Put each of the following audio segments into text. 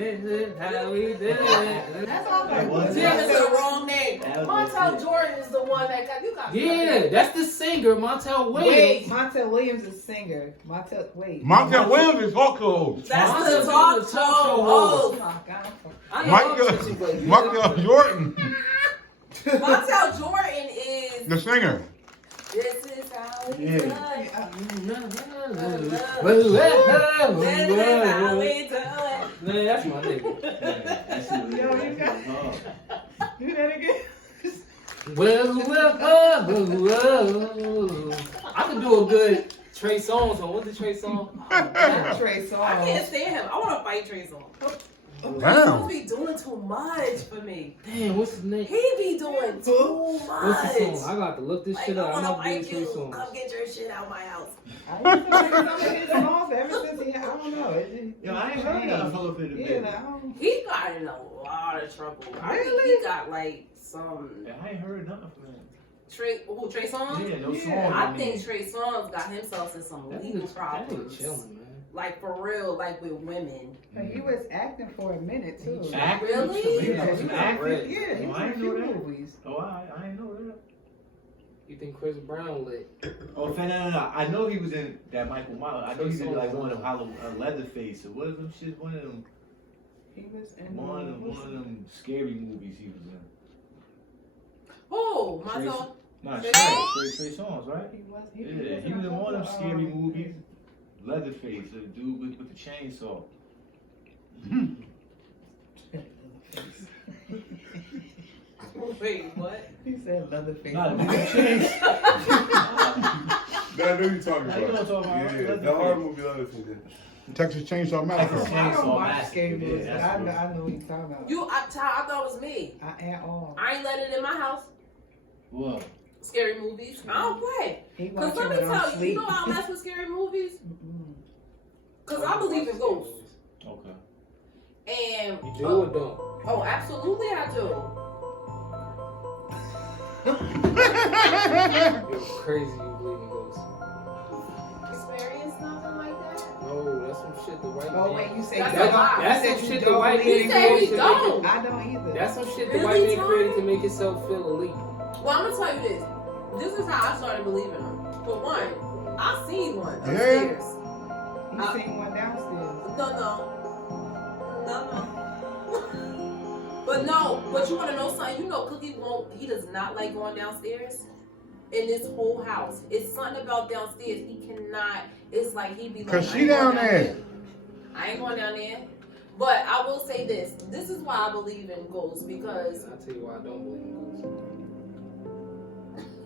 This is how we do it. That's all right. Yeah, it's the wrong name. That was Montel it. Jordan is the one that got you got. Yeah, that's the singer, Montel Wait, Williams. Montel Williams is singer. Wait. Montel Williams is talk show. That's the talk show. Oh, Oh, God. I know Michael Jordan, Montel Jordan is. the singer. This is how we do it. This is how we do it. Man, that's my nigga. Yo, you got- Do that again. I could do a good Trey Songz on. What's the Trey Songz? Trey I Songz. can't stand him. I want to fight Trey Songz. Damn. He be doing too much for me. Damn, what's his name? He be doing too What's much. the song? I got to look this Like, shit I up. I'm want not to doing fight Trey you. Songz. Come get your shit out my house. I used to like some of his songs ever since he, I don't know. Yo, I ain't heard that fellow for the Yeah, bit. I don't. He got in a lot of trouble. I think Really? he got like some Yeah, I ain't heard nothing from him. Trey Songz. Yeah, no Yeah. song. I think Trey Songz got himself in some That legal nigga problems. chilling, man. Like for real, like with women. But he was acting for a minute too. Acting? Really? Yeah, Yeah, he he was acting. acting. Yeah, he Oh, was I in a ain't few know that. movies. Oh, I ain't know that. You think Chris Brown lit? Oh, no. I know he was in that Michael Myers. I know he was in like one of them Leatherface or what of them shit. One of them He was in one of them scary movies he was in. Oh, Trey- Montel. Nah, Trey Trey Songz, right? He was. Yeah, he was in one of them scary movies. Leatherface, the dude with the chainsaw. Wait, what? He said Leatherface. Nah, the dude with the chainsaw. I know you're talking Now you know what I'm about. talking about, Yeah, right? the horror movie Leatherface. Texas Chainsaw Massacre. I don't watch Massacre. scary movies, Yeah, but that's I know, what- I know what you're talking about. I thought it was me. I am all. I ain't letting it in my house. What? Scary movies. I don't play. He Cause watch let it me when I'm tell you, you asleep. know I mess with scary movies. Mm-mm. Cause I believe in ghosts. Okay. And You do or don't? oh, absolutely I do. You're crazy. You believe in ghosts? Experience nothing like that. No, that's some shit the white Oh man. wait, you say That's you a don't- lie. you That's said some you shit the don't white believe man He in said he created to make it. don't. I don't either. That's some shit the Really, white man Tom? created to make himself feel elite. Well, I'm gonna tell you this. This is how I started believing them. For one, I seen one Yeah. upstairs. You seen one downstairs. No. But you wanna know something? You know Cookie he does not like going downstairs. In this whole house. It's something about downstairs. He cannot, it's like he be like, Cause I she ain't down going there. I ain't going down there. But I will say this. This is why I believe in ghosts because I'll tell you why I don't believe in ghosts.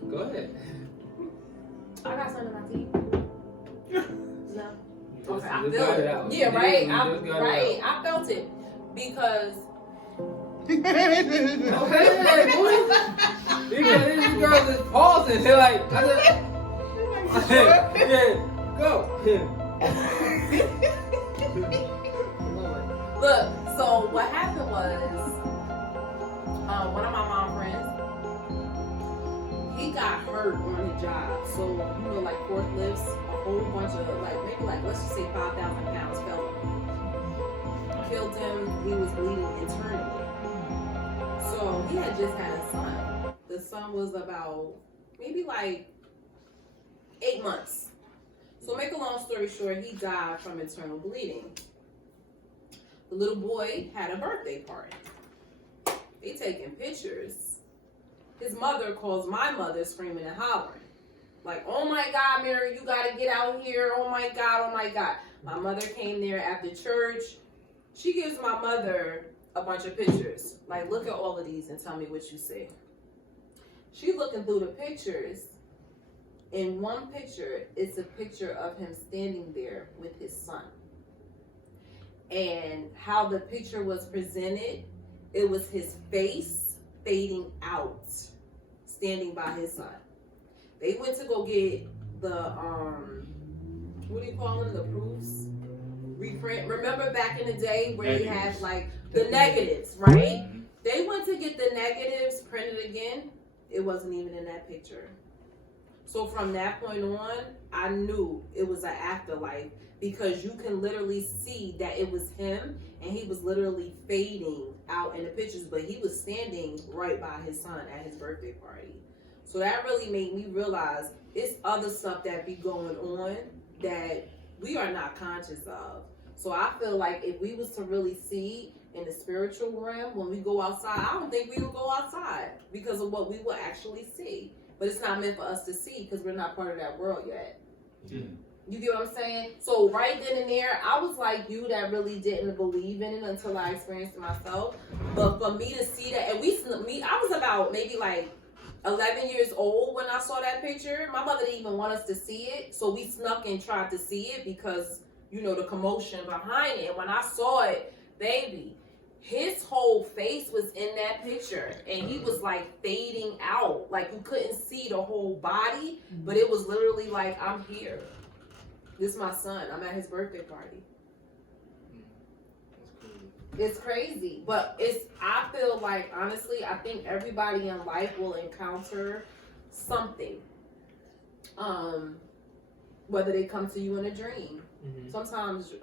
Go ahead. I got something in my teeth. No. You Okay, I just feel got it. out. Yeah, You right. just got it Right. out. I felt it because Okay, boy. These girls is pausing. They're like, yeah, go. look. So what happened was, one of my mom friends, he got hurt on the job. So you know, like forklifts, a whole bunch of maybe let's just say 5,000 pounds fell on him, killed him. He was bleeding internally. So he had just had a son. The son was about maybe like 8 months. So make a long story short, he died from internal bleeding. The little boy had a birthday party. They taking pictures. His mother calls my mother screaming and hollering. Like, oh my God, Mary, you gotta get out here. Oh my God, oh my God. My mother came there after church. She gives my mother a bunch of pictures. Like, look at all of these and tell me what you see. She's looking through the pictures. In one picture, it's a picture of him standing there with his son. And how the picture was presented, it was his face fading out, standing by his son. They went to go get the, what do you call them, the proofs? Reprint. Remember back in the day where they had like the negatives, right? They went to get the negatives printed again. It wasn't even in that picture. So from that point on, I knew it was an afterlife because you can literally see that it was him and he was literally fading out in the pictures, but he was standing right by his son at his birthday party. So that really made me realize it's other stuff that be going on that we are not conscious of. So I feel like if we was to really see in the spiritual realm, when we go outside, I don't think we would go outside because of what we will actually see. But it's not meant for us to see because we're not part of that world yet. You get what I'm saying? So right then and there, I was like you that really didn't believe in it until I experienced it myself. But for me to see that, and I was about maybe like 11 years old when I saw that picture. My mother didn't even want us to see it, so we snuck and tried to see it because, you know, the commotion behind it. When I saw it, baby, his whole face was in that picture, and he was like fading out. Like you couldn't see the whole body, but it was literally like, I'm here. This is my son. I'm at his birthday party. It's crazy, but I feel like, honestly, I think everybody in life will encounter something. Whether they come to you in a dream. Sometimes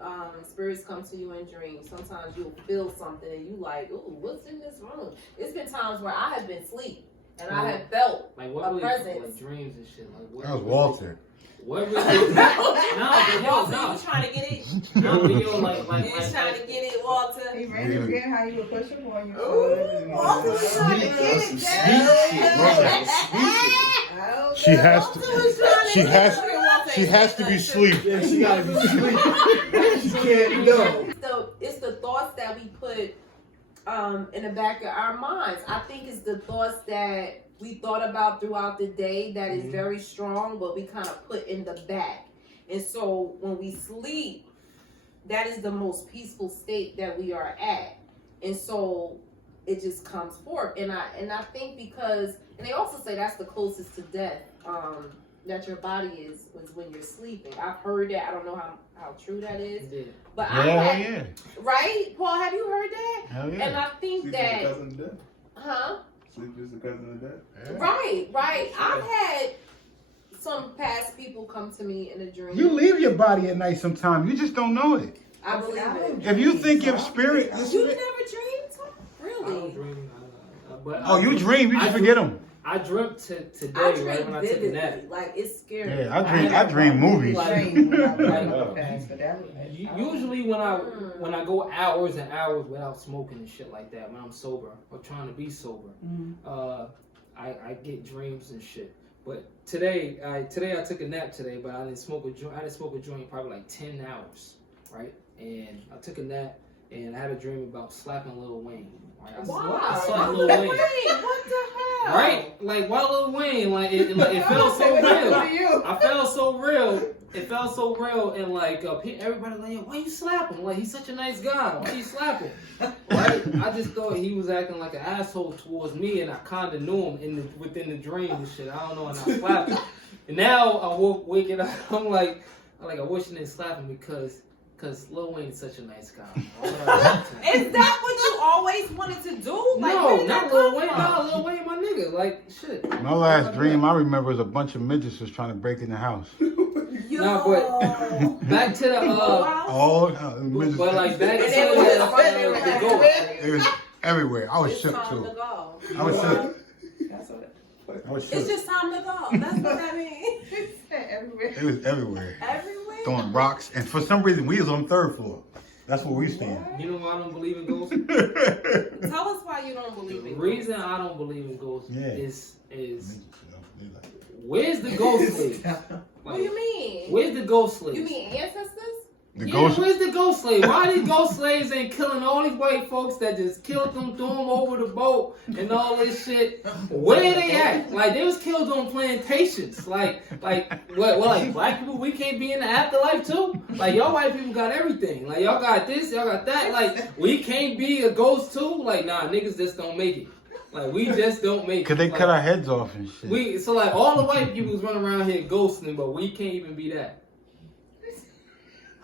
spirits come to you in dreams. Sometimes you'll feel something and you like, ooh, what's in this room? It's been times where I have been asleep and I have felt like what a really, presence. like dreams and shit. Like what That was Walter. What really? No, Walter, no. you trying to get it? No, but yo, like, You trying to get it, Walter? He ran to get how you would push him on you. Walter was trying to get it, girl. She has to. Walter was trying to She get has. it. Walter She has to be asleep. Yeah, she gotta be asleep. She can't know. It's the thoughts that we put in the back of our minds. I think it's the thoughts that we thought about throughout the day that is very strong, but we kind of put in the back. And so when we sleep, that is the most peaceful state that we are at. And so it just comes forth. And I think because, and they also say that's the closest to death, that your body is when you're sleeping. I've heard that. I don't know how true that is. Yeah. But Yeah. right? Paul, have you heard that? Hell And yeah. I think Sleep that, is a cousin of death. huh? Sleep is a cousin of death. Right. I've had some past people come to me in a dream. You leave your body at night sometimes. You just don't know it. I believe it. If you think your spirit, You never dreamed? I don't Really? dream. But oh, you dream, you just forget them. I dreamed today, I right dream when I took a nap. vividly. Like, it's scary. Yeah, I dream movies. Usually when I go hours and hours without smoking and shit like that, when I'm sober or trying to be sober, I get dreams and shit. But today I took a nap today, but I didn't smoke a joint. I didn't smoke a joint probably like 10 hours, right? And I took a nap and I had a dream about slapping Lil Wayne. Right? I saw Lil Wayne. What the hell? Right? Like, why Lil Wayne? Like, it felt so real. I felt so real. It felt so real, and like everybody like, yo, why you slap him? Like, he's such a nice guy. Why you slap him? Right? I just thought he was acting like an asshole towards me, and I kind of knew him within the dream and shit. I don't know, and I slapped him. And now I waking up, I'm like, I wish I didn't slap him because Lil Wayne's such a nice guy. Is that what you always wanted to do? Like, No, where did not that Lil come Wayne. from? No, Lil Wayne, my nigga. Like, shit. My last dream I remember was a bunch of midgets was trying to break in the house. Yo. No, but back to the All midgets. but like back to And they were just running the around. goat. It was everywhere. I was It's shook time too. to go. I was shook. I was It's shook. just time to go. That's what that means. Everywhere. It was everywhere. Everywhere. Throwing rocks, and for some reason we was on the 3rd floor. That's where we stand. You know why I don't believe in ghosts? Tell us why you don't believe The in reason I don't believe in ghosts Yeah. is where's the ghost slave? What do you mean? Where's the ghost slaves? You mean ancestors? The Yeah, ghost. where's the ghost slave? Why these ghost slaves ain't killing all these white folks that just killed them, threw them over the boat and all this shit? Where they at? Like, they was killed on plantations. Like what? Like black people, we can't be in the afterlife too? Like, y'all white people got everything. Like, y'all got this, y'all got that. Like, we can't be a ghost too? Like, nah, niggas just don't make it. Like, we just don't make it. Cause they Like, cut our heads off and shit. so like all the white people was running around here ghosting, but we can't even be that.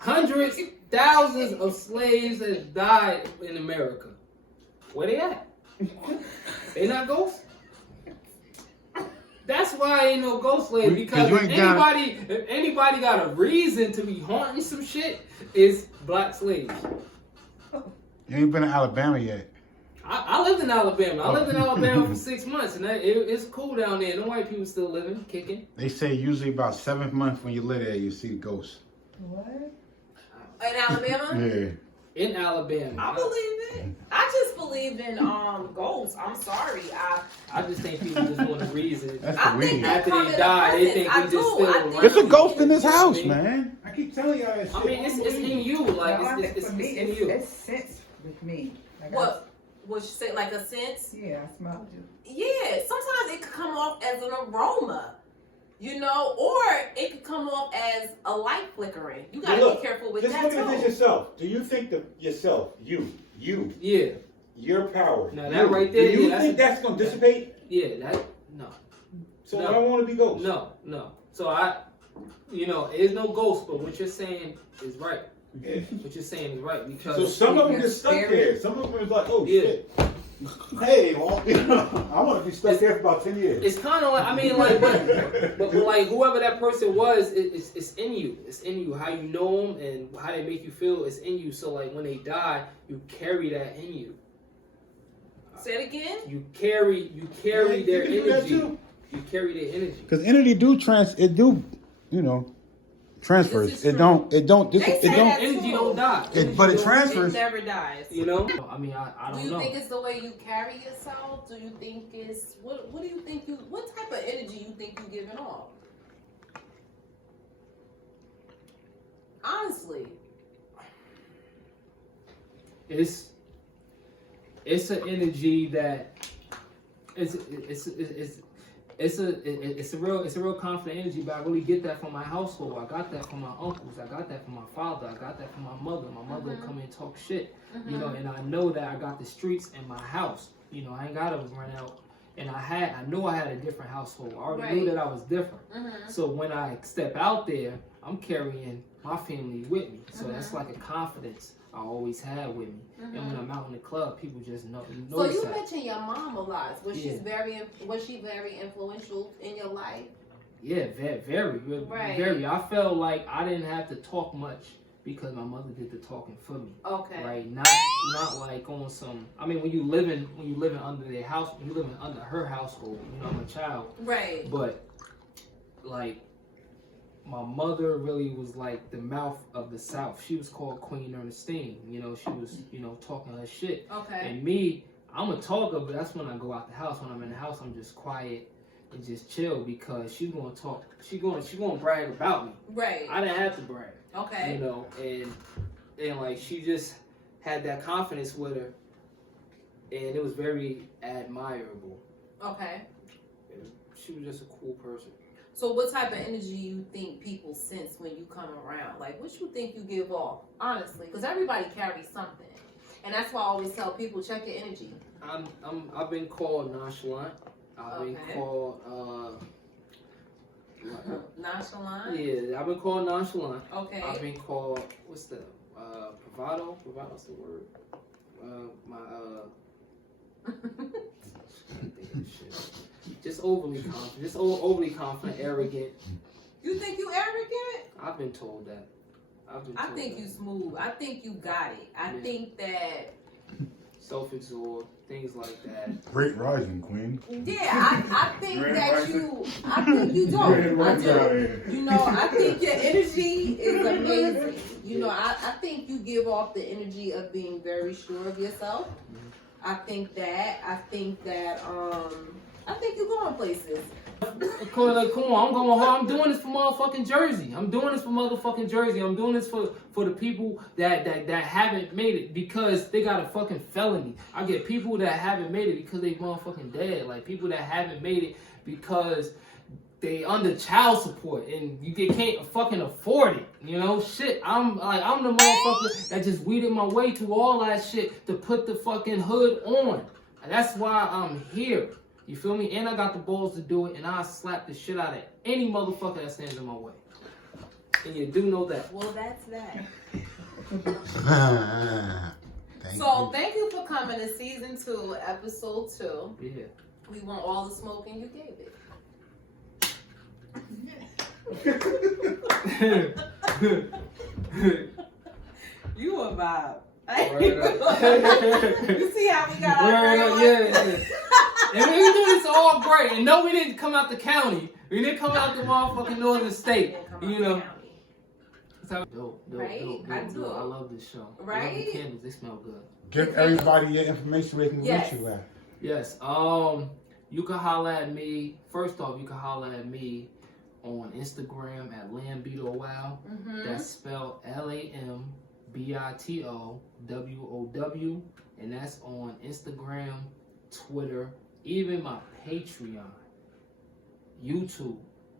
Hundreds, thousands of slaves have died in America. Where they at? They not ghosts? That's why ain't no ghost slave, because if anybody got a reason to be haunting some shit, it's black slaves. You ain't been to Alabama yet. I lived in Alabama. I lived in Alabama for 6 months, and it's cool down there. No white people still living, kicking. They say usually about 7th month when you live there, you see ghosts. What? In Alabama? Yeah. In Alabama. I believe it. I just believe in ghosts. I'm sorry. I just think people just want a reason. That's I the think weed. that After come they in die, they the think presence. we just I still do. around. There's a ghost in this You know what I house, mean? man. I keep telling y'all that shit. I mean, it's in you. Like, No, I it's think for me, in it's, you. it's sense with me. Like What would you say, like a sense? Yeah, I smelled you. Yeah, sometimes it could come off as an aroma, you know, or it could come off as a light flickering. You gotta Look, be careful with just that look at this too. yourself. Do you think that yourself, you, Yeah. your power, Now, that right there, do you yeah, think that's going to dissipate? Yeah, no. So No. I don't want to be ghost. No. So there's no ghost, but what you're saying is right. Yeah. What you're saying is right because So some of them Your get stuck spirit. there. Some of them is like, oh Yeah. shit. Hey, I want to be stuck there for about 10 years. it's kind of like but like whoever that person was, it's in you. It's in you. How you know them and how they make you feel. It's in you. So like when they die, you carry that in you. Say it again. You carry Yeah, their you can do that energy. too. You carry their energy. Because energy transfers. This is It true. don't They say that Energy too. don't die. It, but it Energy don't- It transfers. never dies. You know. I mean, I Do don't you know. think it's the way you carry yourself? Do you think it's what do you think what type of energy you think you giving off? Honestly. It's an energy that it's a real confident energy, but I really get that from my household. I got that from my uncles. I got that from my father. I got that from my mother. My mother would come in and talk shit, you know, and I know that I got the streets in my house. You know, I ain't gotta run out. And I knew I had a different household. I already knew Right. that I was different. So when I step out there, I'm carrying my family with me. So that's like a confidence I always had with me. And when I'm out in the club, people just know. So Notice you that. mentioned your mom a lot. Was Yeah. she very influential in your life? Yeah, very. Right. Very. I felt like I didn't have to talk much because my mother did the talking for me. Okay. Right? Not like on some. I mean, when you living under their house, when you living under her household, you know, I'm a child. Right. But like, my mother really was like the mouth of the South. She was called Queen Ernestine. You know, she was, you know, talking her shit. Okay. And me, I'm a talker, but that's when I go out the house. When I'm in the house, I'm just quiet and just chill because she's gonna talk. She's gonna brag about me. Right. I didn't have to brag. Okay. You know, and like she just had that confidence with her, and it was very admirable. Okay. And she was just a cool person. So what type of energy you think people sense when you come around? Like, what you think you give off? Honestly, because everybody carries something, and that's why I always tell people check your energy. I've been called nonchalant. I've been Okay. called Nonchalant. yeah. I've been called nonchalant. Okay. I've been called what's the bravado? Bravado's the word. I can't think of shit. Just overly confident. Just overly confident, arrogant. You think you arrogant? I've been told that. I think you smooth. I think you got it. I Yeah. think that. Self-absorbed, things like that. Great rising, Queen. Yeah, I think Grand that Rising. I think you don't. I Right do. out here. You know, I think your energy is amazing. You know, I think you give off the energy of being very sure of yourself. I think that I think you going places. Come on, I'm going hard. I'm doing this for motherfucking Jersey. I'm doing this for motherfucking Jersey. I'm doing this for the people that haven't made it because they got a fucking felony. I get people that haven't made it because they motherfucking dead. Like people that haven't made it because they under child support and you can't fucking afford it. You know, shit. I'm the motherfucker that just weeded my way through all that shit to put the fucking hood on. And that's why I'm here. You feel me? And I got the balls to do it, and I'll slap the shit out of any motherfucker that stands in my way. And you do know that. Well, that's that. Thank Thank you for coming to season 2, episode 2. Yeah. We want all the smoke and you gave it. You a vibe. You see how we got our Word up, yeah. And we do this all great. And no, we didn't come out the county. We didn't come out the motherfucking northern state. You know. Dope. I do. I love this show. Right? I love the candles. They smell good. Give everybody your information where they can Yes. reach you at. Yes. You can holler at me. First off, you can holler at me on Instagram at LambitoWow. That's spelled LAMBITOWOW, and that's on Instagram, Twitter, even my Patreon, YouTube.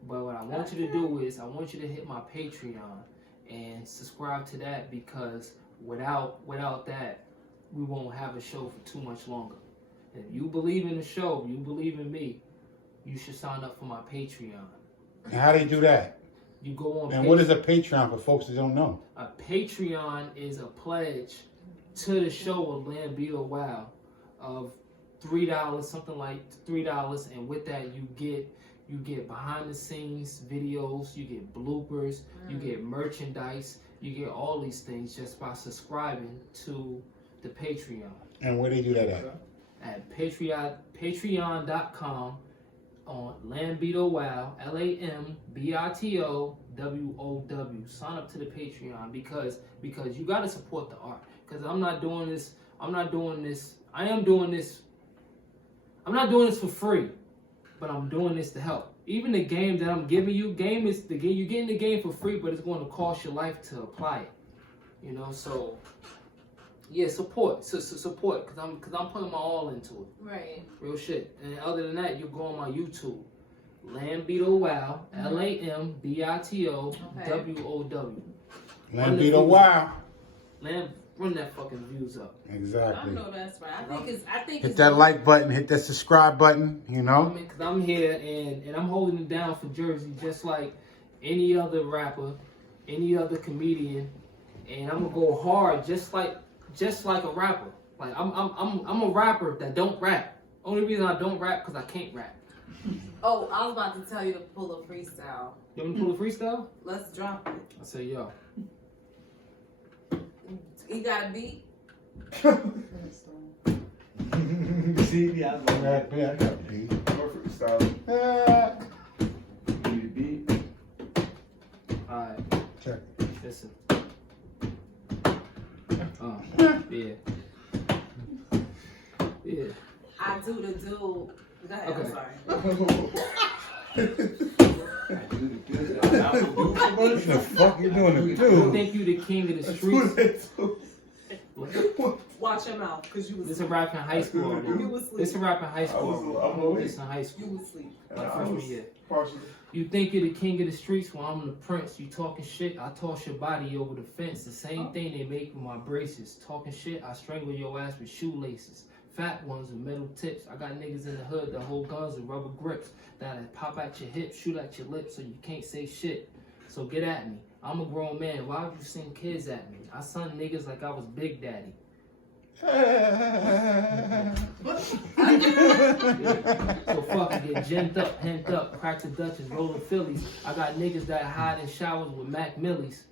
But what I want you to do is I want you to hit my Patreon and subscribe to that, because without that, we won't have a show for too much longer. If you believe in the show, you believe in me, you should sign up for my Patreon. And how do you do that? You go on. And what is a Patreon for folks that don't know? A Patreon is a pledge to the show of Lambito Wow of $3, something like $3, and with that you get behind the scenes videos, you get bloopers, you get merchandise, you get all these things just by subscribing to the Patreon. And where do you do that at? At patreon.com on Lambito Wow, LAMBITOWOW. Sign up to the Patreon because you got to support the art. Because I'm not doing this for free, but I'm doing this to help. Even the game that I'm giving you, you're getting the game for free, but it's going to cost your life to apply it. You know, so yeah, support, because I'm putting my all into it. Right. Real shit. And other than that, you go on my YouTube, Lambito Wow, LAMBITOWOW. Lambito Wow. Run that fucking views up. I Exactly. know that's right. I think Hit it's that like button, hit that subscribe button, you know? Because I'm here and I'm holding it down for Jersey just like any other rapper, any other comedian, and I'm gonna go hard just like a rapper. Like I'm a rapper that don't rap. Only reason I don't rap because I can't rap. Oh, I was about to tell you to pull a freestyle. You want me to pull a freestyle? Let's drop it. I say yo. You got a beat? See, yeah, I was like, Yeah, I got a beat. Perfect style. Need a beat. Alright, Check. listen. Yeah. Yeah. I do the do. Go ahead, Okay. I'm sorry. What the fuck you doing to You do? think you the king of the streets? Watch your mouth, because you was This a rap in high school. You was This a sleep. rap in high I school. was This in high You school. was sleep. Like freshman year. Partially. You think you're the king of the streets? Well, I'm the prince. You talking shit? I toss your body over the fence. The same thing they make with my braces. Talking shit? I strangle your ass with shoelaces. Fat ones with metal tips. I got niggas in the hood that hold guns with rubber grips. That'll pop at your hips, shoot at your lips, so you can't say shit. So get at me. I'm a grown man. Why would you send kids at me? I son niggas like I was Big Daddy. So fucking get genned up, hent up, crack the Dutchess, rolling Phillies. I got niggas that hide in showers with Mac Millies.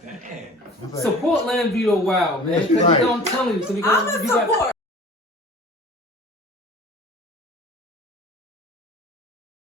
damn. Support Lambito Wow, man. That's right. I'm telling you. So I'm the support.